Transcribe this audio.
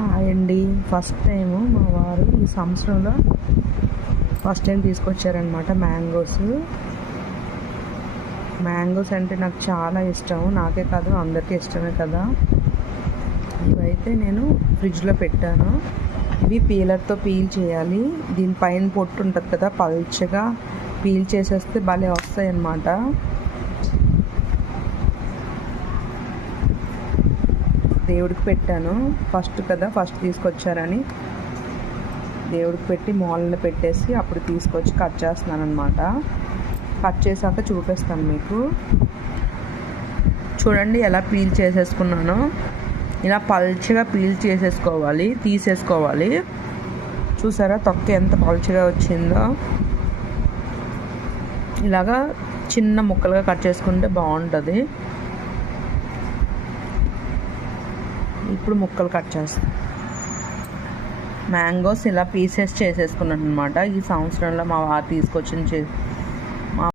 Hi అండి. First time మా వారు ఈ సంవత్సరంలో ఫస్ట్ టైం తీసుకొచ్చారనమాట మ్యాంగోస్ అంటే నాకు చాలా ఇష్టం. నాకే కాదు అందరికీ ఇష్టమే కదా. ఇవైతే నేను ఫ్రిడ్జ్లో పెట్టాను. ఇవి పీలర్తో పీల్ చేయాలి. దీనిపైన పొట్టు ఉంటుంది కదా, పల్చగా పీల్ చేసేస్తే భలే వస్తాయి అన్నమాట. దేవుడికి పెట్టాను, ఫస్ట్ తీసుకొచ్చారని దేవుడికి పెట్టి మూలలో పెట్టేసి అప్పుడు తీసుకొచ్చి కట్ చేస్తున్నాను అనమాట. కట్ చేశాక చూపిస్తాను మీకు. చూడండి ఎలా పీల్ చేసేసుకున్నాను. ఇలా పల్చగా పీల్ తీసేసుకోవాలి. చూసారా తొక్క ఎంత పల్చగా వచ్చిందో. ఇలాగా చిన్న ముక్కలుగా కట్ చేసుకుంటే బాగుంటుంది. ఇప్పుడు ముక్కలు కట్ చేస్తాను. మ్యాంగోస్ ఇలా పీసెస్ చేసేసుకున్నాను అనమాట. ఈ సంవత్సరంలో మా వారు తీసుకొచ్చిన